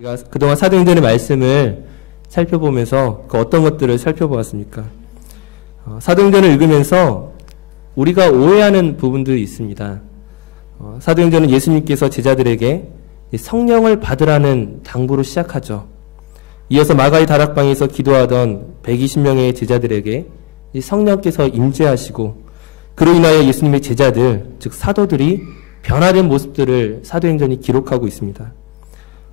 우리가 그동안 사도행전의 말씀을 살펴보면서 그 어떤 것들을 살펴보았습니까? 사도행전을 읽으면서 우리가 오해하는 부분들이 있습니다. 사도행전은 예수님께서 제자들에게 성령을 받으라는 당부로 시작하죠. 이어서 마가의 다락방에서 기도하던 120명의 제자들에게 성령께서 임재하시고 그로 인하여 예수님의 제자들, 즉 사도들이 변화된 모습들을 사도행전이 기록하고 있습니다.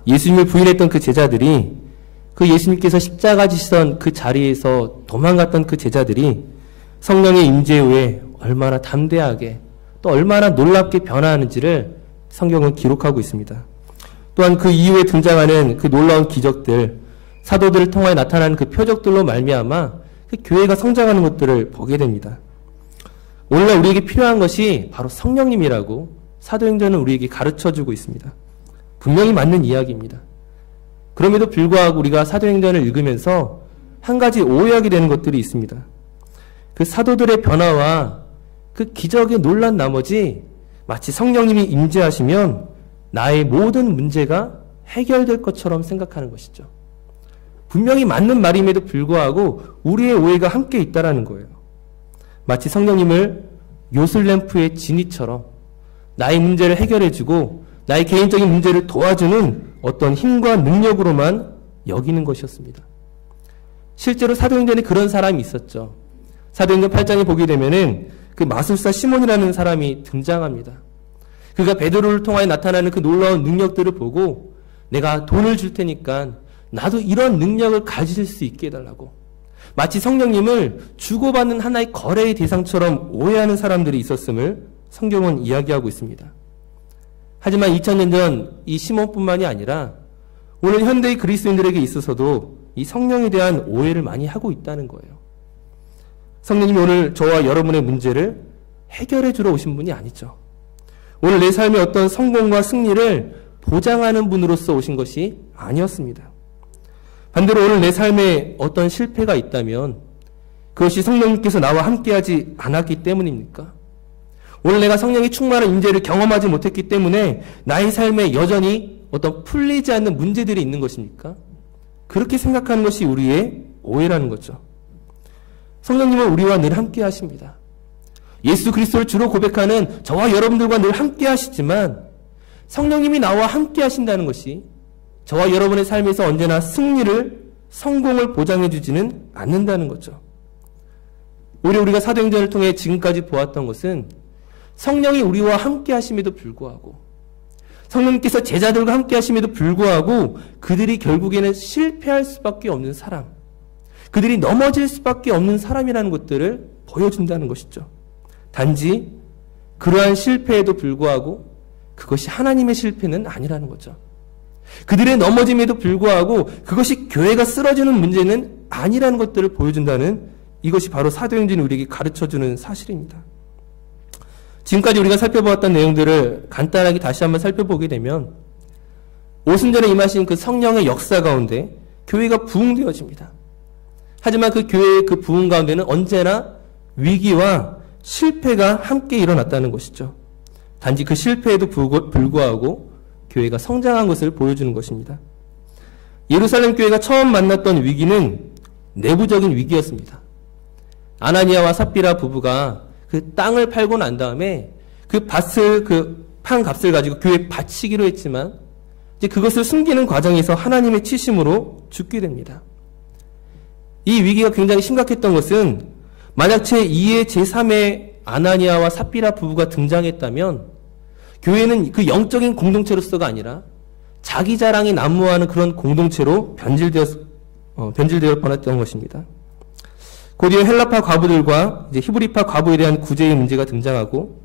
예수님을 부인했던 그 제자들이 그 예수님께서 십자가 지시던 그 자리에서 도망갔던 그 제자들이 성령의 임재 후에 얼마나 담대하게 또 얼마나 놀랍게 변화하는지를 성경은 기록하고 있습니다. 또한 그 이후에 등장하는 그 놀라운 기적들, 사도들을 통하여 나타나는 그 표적들로 말미암아 그 교회가 성장하는 것들을 보게 됩니다. 오늘날 우리에게 필요한 것이 바로 성령님이라고 사도행전은 우리에게 가르쳐주고 있습니다. 분명히 맞는 이야기입니다. 그럼에도 불구하고 우리가 사도행전을 읽으면서 한 가지 오해하게 되는 것들이 있습니다. 그 사도들의 변화와 그 기적에 놀란 나머지 마치 성령님이 임재하시면 나의 모든 문제가 해결될 것처럼 생각하는 것이죠. 분명히 맞는 말임에도 불구하고 우리의 오해가 함께 있다라는 거예요. 마치 성령님을 요술램프의 지니처럼 나의 문제를 해결해주고 나의 개인적인 문제를 도와주는 어떤 힘과 능력으로만 여기는 것이었습니다. 실제로 사도행전에 그런 사람이 있었죠. 사도행전 8장에 보게 되면은 그 마술사 시몬이라는 사람이 등장합니다. 그가 베드로를 통하여 나타나는 그 놀라운 능력들을 보고 내가 돈을 줄 테니까 나도 이런 능력을 가질 수 있게 해달라고, 마치 성령님을 주고받는 하나의 거래의 대상처럼 오해하는 사람들이 있었음을 성경은 이야기하고 있습니다. 하지만 2000년 전 이 시몬뿐만이 아니라 오늘 현대의 그리스도인들에게 있어서도 이 성령에 대한 오해를 많이 하고 있다는 거예요. 성령님이 오늘 저와 여러분의 문제를 해결해 주러 오신 분이 아니죠. 오늘 내 삶의 어떤 성공과 승리를 보장하는 분으로서 오신 것이 아니었습니다. 반대로 오늘 내 삶에 어떤 실패가 있다면 그것이 성령님께서 나와 함께하지 않았기 때문입니까? 오늘 내가 성령의 충만한 임재를 경험하지 못했기 때문에 나의 삶에 여전히 어떤 풀리지 않는 문제들이 있는 것입니까? 그렇게 생각하는 것이 우리의 오해라는 거죠. 성령님은 우리와 늘 함께 하십니다. 예수 그리스도를 주로 고백하는 저와 여러분들과 늘 함께 하시지만 성령님이 나와 함께 하신다는 것이 저와 여러분의 삶에서 언제나 승리를, 성공을 보장해 주지는 않는다는 거죠. 오히려 우리가 사도행전을 통해 지금까지 보았던 것은 성령이 우리와 함께 하심에도 불구하고, 성령님께서 제자들과 함께 하심에도 불구하고 그들이 결국에는 실패할 수밖에 없는 사람, 그들이 넘어질 수밖에 없는 사람이라는 것들을 보여준다는 것이죠. 단지 그러한 실패에도 불구하고 그것이 하나님의 실패는 아니라는 거죠. 그들의 넘어짐에도 불구하고 그것이 교회가 쓰러지는 문제는 아니라는 것들을 보여준다는, 이것이 바로 사도행전이 우리에게 가르쳐주는 사실입니다. 지금까지 우리가 살펴보았던 내용들을 간단하게 다시 한번 살펴보게 되면 오순절에 임하신 그 성령의 역사 가운데 교회가 부흥되어집니다. 하지만 그 교회의 그 부흥 가운데는 언제나 위기와 실패가 함께 일어났다는 것이죠. 단지 그 실패에도 불구하고 교회가 성장한 것을 보여주는 것입니다. 예루살렘 교회가 처음 만났던 위기는 내부적인 위기였습니다. 아나니아와 삽비라 부부가 그 땅을 팔고 난 다음에 그 밭을, 그 판 값을 가지고 교회에 바치기로 했지만 이제 그것을 숨기는 과정에서 하나님의 치심으로 죽게 됩니다. 이 위기가 굉장히 심각했던 것은 만약 제2의 제3의 아나니아와 삽비라 부부가 등장했다면 교회는 그 영적인 공동체로서가 아니라 자기 자랑이 난무하는 그런 공동체로 변질되어 뻔했던 것입니다. 곧이어 헬라파 과부들과 이제 히브리파 과부에 대한 구제의 문제가 등장하고,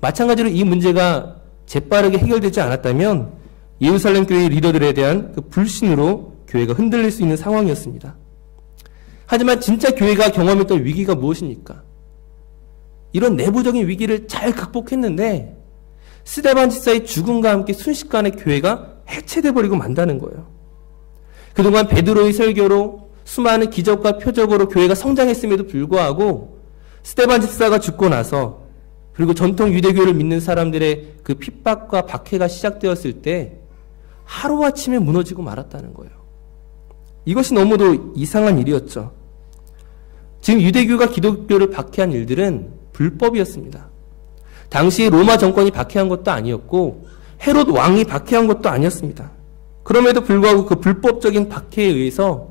마찬가지로 이 문제가 재빠르게 해결되지 않았다면 예루살렘 교회의 리더들에 대한 그 불신으로 교회가 흔들릴 수 있는 상황이었습니다. 하지만 진짜 교회가 경험했던 위기가 무엇입니까? 이런 내부적인 위기를 잘 극복했는데 스데반 집사의 죽음과 함께 순식간에 교회가 해체돼 버리고 만다는 거예요. 그동안 베드로의 설교로 수많은 기적과 표적으로 교회가 성장했음에도 불구하고 스데반 집사가 죽고 나서, 그리고 전통 유대교를 믿는 사람들의 그 핍박과 박해가 시작되었을 때 하루아침에 무너지고 말았다는 거예요. 이것이 너무도 이상한 일이었죠. 지금 유대교가 기독교를 박해한 일들은 불법이었습니다. 당시 로마 정권이 박해한 것도 아니었고 헤롯 왕이 박해한 것도 아니었습니다. 그럼에도 불구하고 그 불법적인 박해에 의해서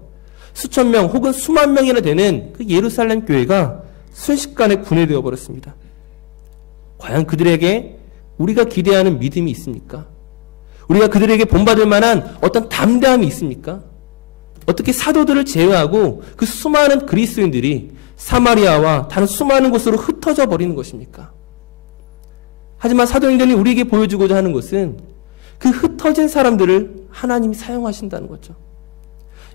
수천 명 혹은 수만 명이나 되는 그 예루살렘 교회가 순식간에 분해되어 버렸습니다. 과연 그들에게 우리가 기대하는 믿음이 있습니까? 우리가 그들에게 본받을 만한 어떤 담대함이 있습니까? 어떻게 사도들을 제외하고 그 수많은 그리스도인들이 사마리아와 다른 수많은 곳으로 흩어져 버리는 것입니까? 하지만 사도행전이 우리에게 보여주고자 하는 것은 그 흩어진 사람들을 하나님이 사용하신다는 거죠.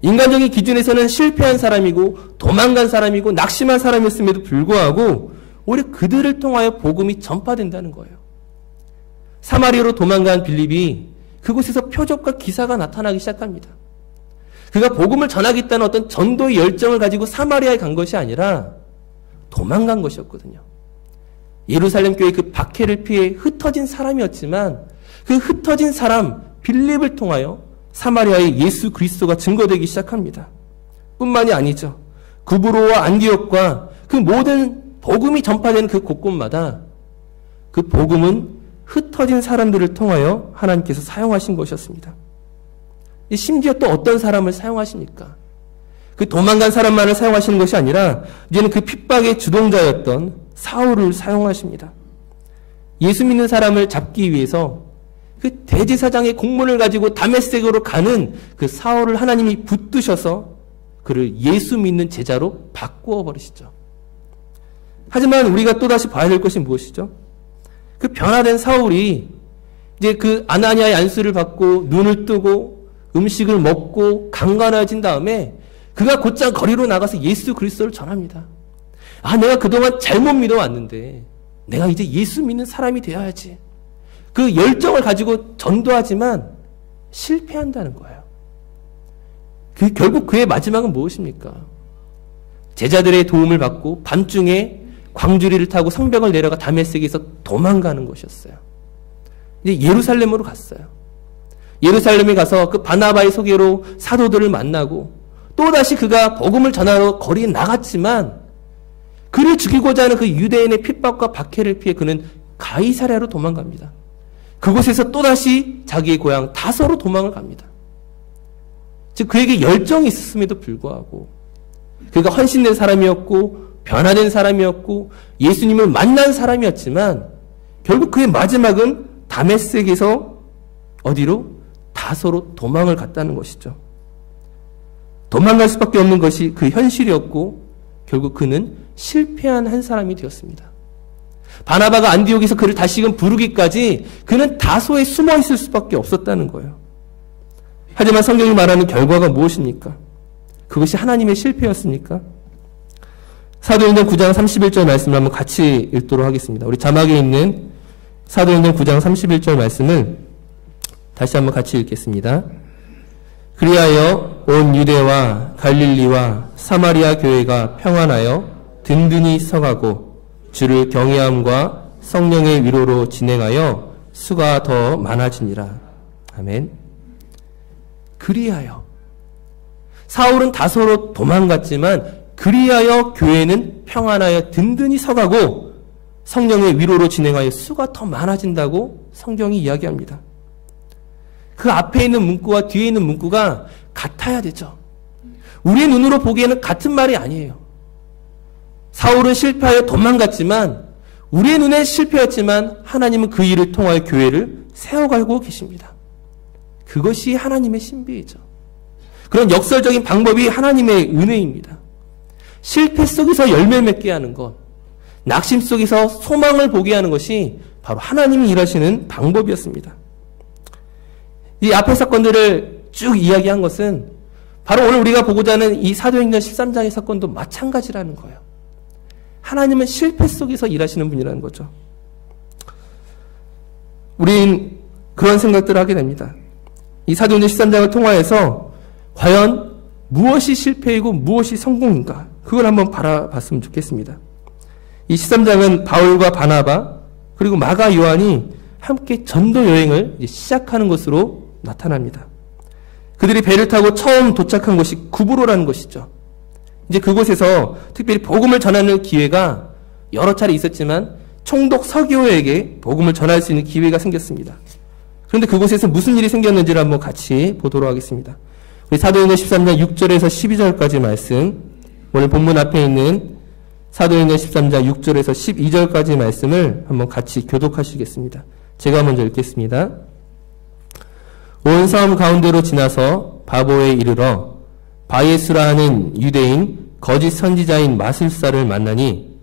인간적인 기준에서는 실패한 사람이고 도망간 사람이고 낙심한 사람이었음에도 불구하고 오히려 그들을 통하여 복음이 전파된다는 거예요. 사마리아로 도망간 빌립이 그곳에서 표적과 기사가 나타나기 시작합니다. 그가 복음을 전하겠다는 어떤 전도의 열정을 가지고 사마리아에 간 것이 아니라 도망간 것이었거든요. 예루살렘 교회 그 박해를 피해 흩어진 사람이었지만 그 흩어진 사람 빌립을 통하여 사마리아의 예수 그리스도가 증거되기 시작합니다. 뿐만이 아니죠. 구브로와 안디옥과 그 모든 복음이 전파되는 그 곳곳마다 그 복음은 흩어진 사람들을 통하여 하나님께서 사용하신 것이었습니다. 심지어 또 어떤 사람을 사용하십니까? 그 도망간 사람만을 사용하시는 것이 아니라 이제는 그 핍박의 주동자였던 사울을 사용하십니다. 예수 믿는 사람을 잡기 위해서 그 대제사장의 공문을 가지고 다메섹으로 가는 그 사울을 하나님이 붙드셔서 그를 예수 믿는 제자로 바꾸어 버리시죠. 하지만 우리가 또다시 봐야 될 것이 무엇이죠? 그 변화된 사울이 이제 그 아나니아의 안수를 받고 눈을 뜨고 음식을 먹고 강건해진 다음에 그가 곧장 거리로 나가서 예수 그리스도를 전합니다. 아, 내가 그동안 잘못 믿어왔는데 내가 이제 예수 믿는 사람이 되어야지. 그 열정을 가지고 전도하지만 실패한다는 거예요. 결국 그의 마지막은 무엇입니까? 제자들의 도움을 받고 밤중에 광주리를 타고 성벽을 내려가 다메섹에서 도망가는 것이었어요. 이제 예루살렘으로 갔어요. 예루살렘에 가서 그 바나바의 소개로 사도들을 만나고 또다시 그가 복음을 전하러 거리에 나갔지만 그를 죽이고자 하는 그 유대인의 핍박과 박해를 피해 그는 가이사랴로 도망갑니다. 그곳에서 또다시 자기의 고향 다소로 도망을 갑니다. 즉 그에게 열정이 있었음에도 불구하고 그가 헌신된 사람이었고 변화된 사람이었고 예수님을 만난 사람이었지만 결국 그의 마지막은 다메섹에서 어디로? 다소로 도망을 갔다는 것이죠. 도망갈 수밖에 없는 것이 그 현실이었고 결국 그는 실패한 한 사람이 되었습니다. 바나바가 안디옥에서 그를 다시금 부르기까지 그는 다소에 숨어 있을 수밖에 없었다는 거예요. 하지만 성경이 말하는 결과가 무엇입니까? 그것이 하나님의 실패였습니까? 사도행전 9장 31절 말씀을 한번 같이 읽도록 하겠습니다. 우리 자막에 있는 사도행전 9장 31절 말씀을 다시 한번 같이 읽겠습니다. 그리하여 온 유대와 갈릴리와 사마리아 교회가 평안하여 든든히 서가고 주를 경외함과 성령의 위로로 진행하여 수가 더 많아지니라. 아멘. 그리하여 사울은 다소로 도망갔지만 그리하여 교회는 평안하여 든든히 서가고 성령의 위로로 진행하여 수가 더 많아진다고 성경이 이야기합니다. 그 앞에 있는 문구와 뒤에 있는 문구가 같아야 되죠. 우리의 눈으로 보기에는 같은 말이 아니에요. 사울은 실패하여 도망갔지만 우리의 눈에 실패했지만 하나님은 그 일을 통하여 교회를 세워가고 계십니다. 그것이 하나님의 신비이죠. 그런 역설적인 방법이 하나님의 은혜입니다. 실패 속에서 열매를 맺게 하는 것, 낙심 속에서 소망을 보게 하는 것이 바로 하나님이 일하시는 방법이었습니다. 이 앞의 사건들을 쭉 이야기한 것은 바로 오늘 우리가 보고자 하는 이 사도행전 13장의 사건도 마찬가지라는 거예요. 하나님은 실패 속에서 일하시는 분이라는 거죠. 우린 그런 생각들을 하게 됩니다. 이 사도행전 13장을 통하여서 과연 무엇이 실패이고 무엇이 성공인가? 그걸 한번 바라봤으면 좋겠습니다. 이 13장은 바울과 바나바 그리고 마가 요한이 함께 전도 여행을 시작하는 것으로 나타납니다. 그들이 배를 타고 처음 도착한 곳이 구브로라는 것이죠. 이제 그곳에서 특별히 복음을 전하는 기회가 여러 차례 있었지만 총독 서기호에게 복음을 전할 수 있는 기회가 생겼습니다. 그런데 그곳에서 무슨 일이 생겼는지를 한번 같이 보도록 하겠습니다. 우리 사도행전 13장 6절에서 12절까지 말씀, 오늘 본문 앞에 있는 사도행전 13장 6절에서 12절까지 말씀을 한번 같이 교독하시겠습니다. 제가 먼저 읽겠습니다. 온 섬 가운데로 지나서 바보에 이르러 바예수라 하는 유대인 거짓 선지자인 마술사를 만나니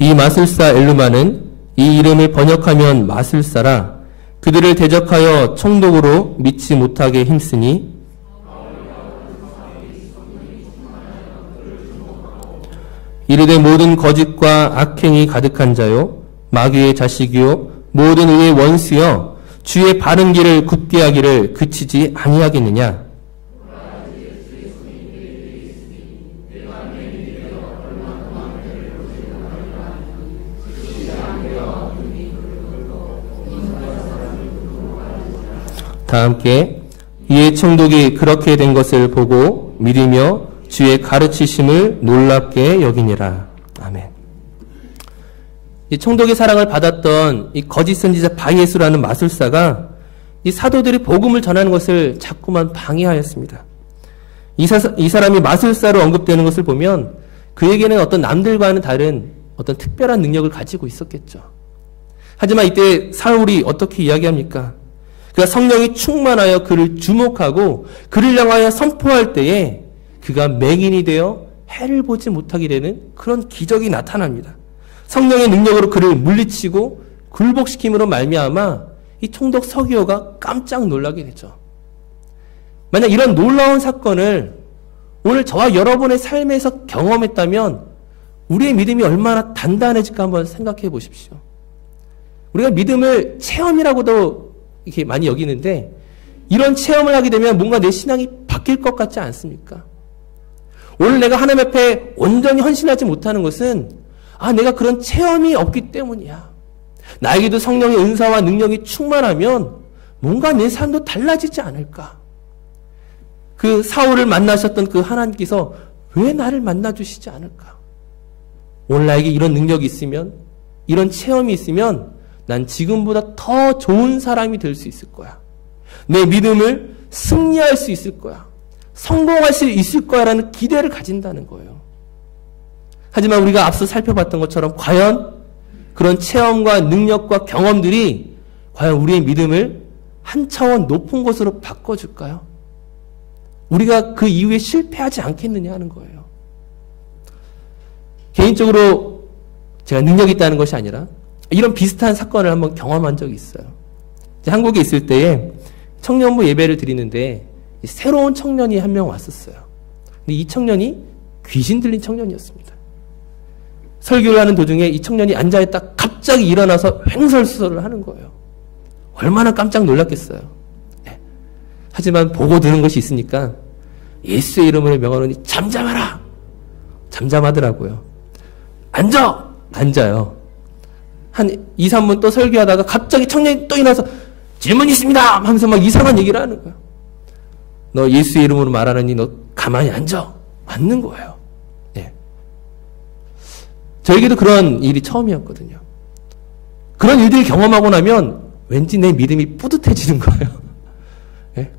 이 마술사 엘루마는 이 이름을 번역하면 마술사라 그들을 대적하여 총독으로 믿지 못하게 힘쓰니 이르되 모든 거짓과 악행이 가득한 자요 마귀의 자식이요 모든 의의 원수여 주의 바른 길을 굳게 하기를 그치지 아니하겠느냐. 다 함께 이에 총독이 그렇게 된 것을 보고 믿으며 주의 가르치심을 놀랍게 여기니라. 아멘. 이 총독의 사랑을 받았던 이 거짓 선지자 바예수라는 마술사가 이 사도들이 복음을 전하는 것을 자꾸만 방해하였습니다. 이 사람이 마술사로 언급되는 것을 보면 그에게는 어떤 남들과는 다른 어떤 특별한 능력을 가지고 있었겠죠. 하지만 이때 사울이 어떻게 이야기합니까? 그가 성령이 충만하여 그를 주목하고 그를 향하여 선포할 때에 그가 맹인이 되어 해를 보지 못하게 되는 그런 기적이 나타납니다. 성령의 능력으로 그를 물리치고 굴복시킴으로 말미암아 이 총독 서기호가 깜짝 놀라게 되죠. 만약 이런 놀라운 사건을 오늘 저와 여러분의 삶에서 경험했다면 우리의 믿음이 얼마나 단단해질까 한번 생각해 보십시오. 우리가 믿음을 체험이라고도 이렇게 많이 여기는데 이런 체험을 하게 되면 뭔가 내 신앙이 바뀔 것 같지 않습니까? 오늘 내가 하나님 앞에 온전히 헌신하지 못하는 것은 내가 그런 체험이 없기 때문이야. 나에게도 성령의 은사와 능력이 충만하면 뭔가 내 삶도 달라지지 않을까? 그 사울을 만나셨던 그 하나님께서 왜 나를 만나주시지 않을까? 오늘 나에게 이런 능력이 있으면, 이런 체험이 있으면 난 지금보다 더 좋은 사람이 될 수 있을 거야. 내 믿음을 승리할 수 있을 거야. 성공할 수 있을 거야라는 기대를 가진다는 거예요. 하지만 우리가 앞서 살펴봤던 것처럼 과연 그런 체험과 능력과 경험들이 과연 우리의 믿음을 한 차원 높은 곳으로 바꿔줄까요? 우리가 그 이후에 실패하지 않겠느냐 하는 거예요. 개인적으로 제가 능력이 있다는 것이 아니라 이런 비슷한 사건을 한번 경험한 적이 있어요. 한국에 있을 때에 청년부 예배를 드리는데 새로운 청년이 한 명 왔었어요. 근데 이 청년이 귀신 들린 청년이었습니다. 설교를 하는 도중에 이 청년이 앉아있다 갑자기 일어나서 횡설수설을 하는 거예요. 얼마나 깜짝 놀랐겠어요. 네. 하지만 보고 들은 것이 있으니까 예수의 이름으로 명하노니 잠잠하라! 잠잠하더라고요. 앉아요. 한 2, 3분 또 설교하다가 갑자기 청년이 또 일어나서 질문 있습니다! 하면서 막 이상한 얘기를 하는 거예요. 너 예수의 이름으로 말하느니 너 가만히 앉아. 앉는 거예요. 네. 저에게도 그런 일이 처음이었거든요. 그런 일들을 경험하고 나면 왠지 내 믿음이 뿌듯해지는 거예요. 네.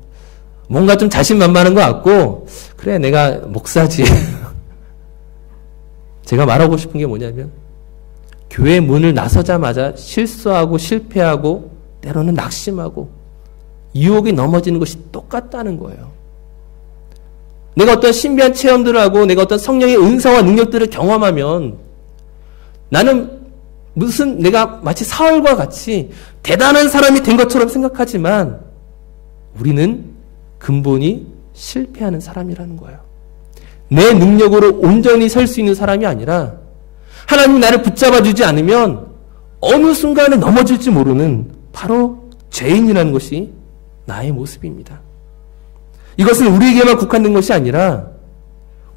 뭔가 좀 자신만만한 것 같고 그래 내가 목사지. 제가 말하고 싶은 게 뭐냐면 교회 문을 나서자마자 실수하고 실패하고 때로는 낙심하고 유혹에 넘어지는 것이 똑같다는 거예요. 내가 어떤 신비한 체험들을 하고 내가 어떤 성령의 은사와 능력들을 경험하면 나는 무슨 내가 마치 사울과 같이 대단한 사람이 된 것처럼 생각하지만 우리는 근본이 실패하는 사람이라는 거예요. 내 능력으로 온전히 설 수 있는 사람이 아니라 하나님이 나를 붙잡아 주지 않으면 어느 순간에 넘어질지 모르는 바로 죄인이라는 것이 나의 모습입니다. 이것은 우리에게만 국한된 것이 아니라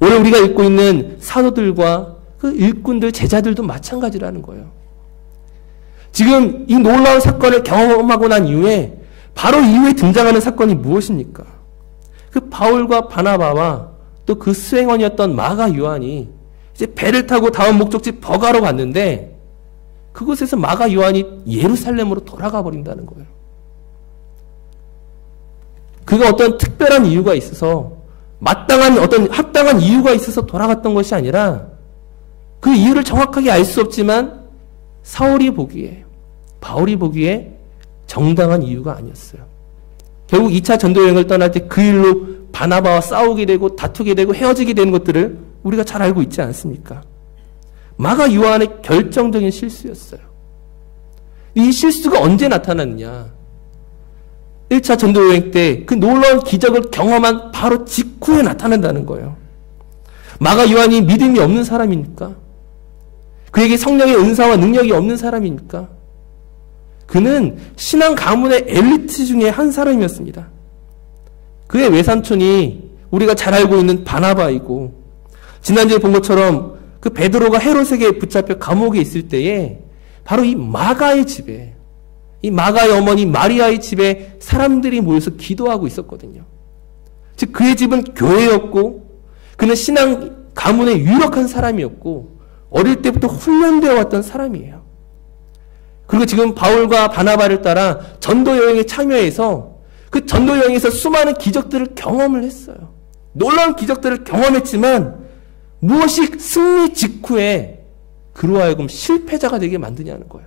오늘 우리가 읽고 있는 사도들과 그 일꾼들, 제자들도 마찬가지라는 거예요. 지금 이 놀라운 사건을 경험하고 난 이후에 바로 이후에 등장하는 사건이 무엇입니까? 그 바울과 바나바와 또 그 수행원이었던 마가 요한이 이제 배를 타고 다음 목적지 버가로 갔는데 그곳에서 마가 요한이 예루살렘으로 돌아가 버린다는 거예요. 그가 어떤 특별한 이유가 있어서 마땅한 어떤 합당한 이유가 있어서 돌아갔던 것이 아니라 그 이유를 정확하게 알 수 없지만 사울이 보기에 바울이 보기에 정당한 이유가 아니었어요. 결국 2차 전도 여행을 떠날 때 그 일로 바나바와 싸우게 되고 다투게 되고 헤어지게 되는 것들을 우리가 잘 알고 있지 않습니까? 마가 요한의 결정적인 실수였어요. 이 실수가 언제 나타났느냐? 1차 전도 여행 때 그 놀라운 기적을 경험한 바로 직후에 나타난다는 거예요. 마가 요한이 믿음이 없는 사람입니까? 그에게 성령의 은사와 능력이 없는 사람입니까? 그는 신앙 가문의 엘리트 중에 한 사람이었습니다. 그의 외삼촌이 우리가 잘 알고 있는 바나바이고, 지난주에 본 것처럼 그 베드로가 헤롯에게 붙잡혀 감옥에 있을 때에 바로 이 마가의 집에, 이 마가의 어머니 마리아의 집에 사람들이 모여서 기도하고 있었거든요. 즉 그의 집은 교회였고 그는 신앙 가문의 유력한 사람이었고 어릴 때부터 훈련되어 왔던 사람이에요. 그리고 지금 바울과 바나바를 따라 전도 여행에 참여해서 그 전도 여행에서 수많은 기적들을 경험을 했어요. 놀라운 기적들을 경험했지만 무엇이 승리 직후에 그로 하여금 실패자가 되게 만드냐는 거예요.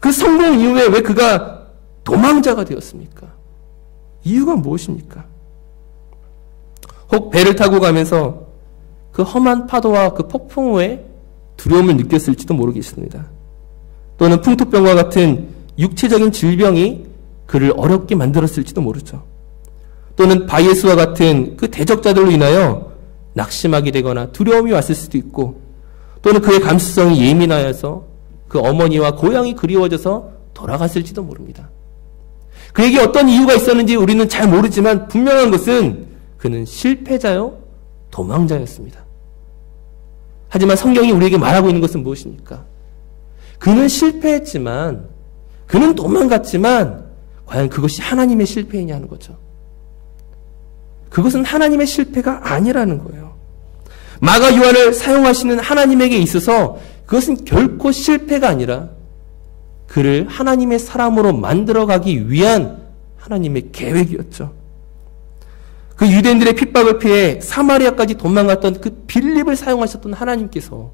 그 성공 이후에 왜 그가 도망자가 되었습니까? 이유가 무엇입니까? 혹 배를 타고 가면서 그 험한 파도와 그 폭풍 후에 두려움을 느꼈을지도 모르겠습니다. 또는 풍토병과 같은 육체적인 질병이 그를 어렵게 만들었을지도 모르죠. 또는 바이에스와 같은 그 대적자들로 인하여 낙심하게 되거나 두려움이 왔을 수도 있고, 또는 그의 감수성이 예민하여서 그 어머니와 고향이 그리워져서 돌아갔을지도 모릅니다. 그에게 어떤 이유가 있었는지 우리는 잘 모르지만 분명한 것은 그는 실패자요, 도망자였습니다. 하지만 성경이 우리에게 말하고 있는 것은 무엇입니까? 그는 실패했지만, 그는 도망갔지만 과연 그것이 하나님의 실패이냐 하는 거죠. 그것은 하나님의 실패가 아니라는 거예요. 마가 요한을 사용하시는 하나님에게 있어서 그것은 결코 실패가 아니라 그를 하나님의 사람으로 만들어가기 위한 하나님의 계획이었죠. 그 유대인들의 핍박을 피해 사마리아까지 도망갔던 그 빌립을 사용하셨던 하나님께서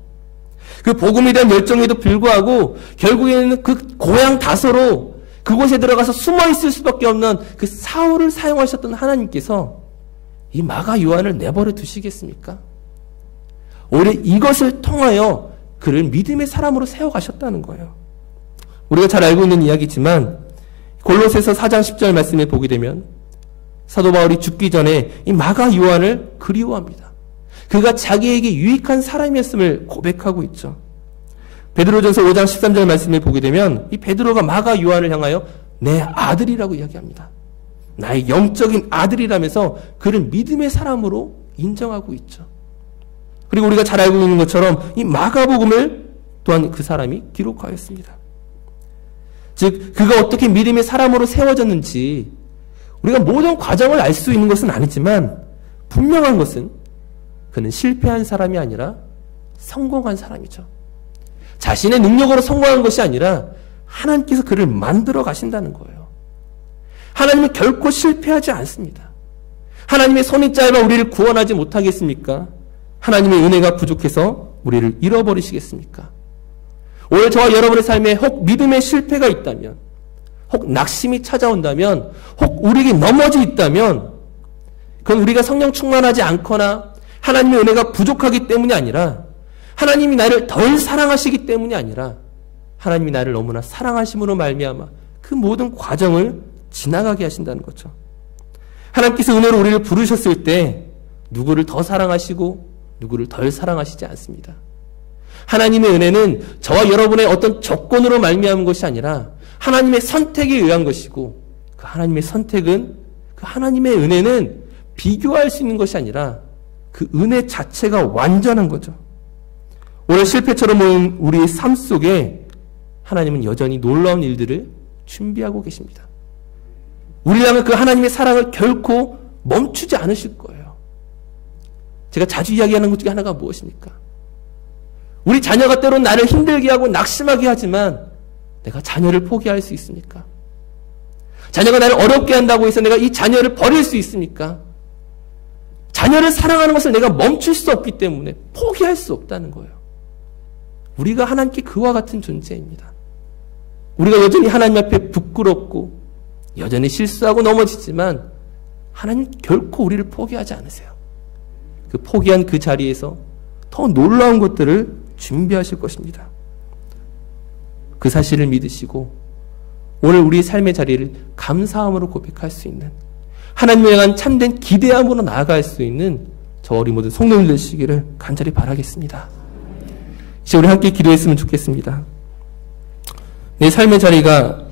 그 복음에 대한 열정에도 불구하고 결국에는 그 고향 다소로 그곳에 들어가서 숨어 있을 수밖에 없는 그 사울을 사용하셨던 하나님께서 이 마가 요한을 내버려 두시겠습니까? 오히려 이것을 통하여 그를 믿음의 사람으로 세워가셨다는 거예요. 우리가 잘 알고 있는 이야기지만 골로새서 4장 10절 말씀에 보게 되면 사도 바울이 죽기 전에 이 마가 요한을 그리워합니다. 그가 자기에게 유익한 사람이었음을 고백하고 있죠. 베드로전서 5장 13절 말씀에 보게 되면 이 베드로가 마가 요한을 향하여 내 아들이라고 이야기합니다. 나의 영적인 아들이라면서 그를 믿음의 사람으로 인정하고 있죠. 그리고 우리가 잘 알고 있는 것처럼 이 마가복음을 또한 그 사람이 기록하였습니다. 즉 그가 어떻게 믿음의 사람으로 세워졌는지 우리가 모든 과정을 알 수 있는 것은 아니지만 분명한 것은 그는 실패한 사람이 아니라 성공한 사람이죠. 자신의 능력으로 성공한 것이 아니라 하나님께서 그를 만들어 가신다는 거예요. 하나님은 결코 실패하지 않습니다. 하나님의 손이 짧아 우리를 구원하지 못하겠습니까? 하나님의 은혜가 부족해서 우리를 잃어버리시겠습니까? 오늘 저와 여러분의 삶에 혹 믿음의 실패가 있다면, 혹 낙심이 찾아온다면, 혹 우리에게 넘어져 있다면 그건 우리가 성령 충만하지 않거나 하나님의 은혜가 부족하기 때문이 아니라 하나님이 나를 덜 사랑하시기 때문이 아니라 하나님이 나를 너무나 사랑하심으로 말미암아 그 모든 과정을 지나가게 하신다는 거죠. 하나님께서 은혜로 우리를 부르셨을 때 누구를 더 사랑하시고 누구를 덜 사랑하시지 않습니다. 하나님의 은혜는 저와 여러분의 어떤 조건으로 말미암은 것이 아니라 하나님의 선택에 의한 것이고 그 하나님의 선택은, 그 하나님의 은혜는 비교할 수 있는 것이 아니라 그 은혜 자체가 완전한 거죠. 오늘 실패처럼 온 우리의 삶 속에 하나님은 여전히 놀라운 일들을 준비하고 계십니다. 우리 향한 그 하나님의 사랑을 결코 멈추지 않으실 거예요. 제가 자주 이야기하는 것 중에 하나가 무엇입니까? 우리 자녀가 때론 나를 힘들게 하고 낙심하게 하지만 내가 자녀를 포기할 수 있습니까? 자녀가 나를 어렵게 한다고 해서 내가 이 자녀를 버릴 수 있습니까? 자녀를 사랑하는 것을 내가 멈출 수 없기 때문에 포기할 수 없다는 거예요. 우리가 하나님께 그와 같은 존재입니다. 우리가 여전히 하나님 앞에 부끄럽고 여전히 실수하고 넘어지지만 하나님 결코 우리를 포기하지 않으세요. 그 포기한 그 자리에서 더 놀라운 것들을 준비하실 것입니다. 그 사실을 믿으시고 오늘 우리 삶의 자리를 감사함으로 고백할 수 있는, 하나님을 향한 참된 기대함으로 나아갈 수 있는 저 어린 모든 성도들 되시기를 간절히 바라겠습니다. 이제 우리 함께 기도했으면 좋겠습니다. 내 삶의 자리가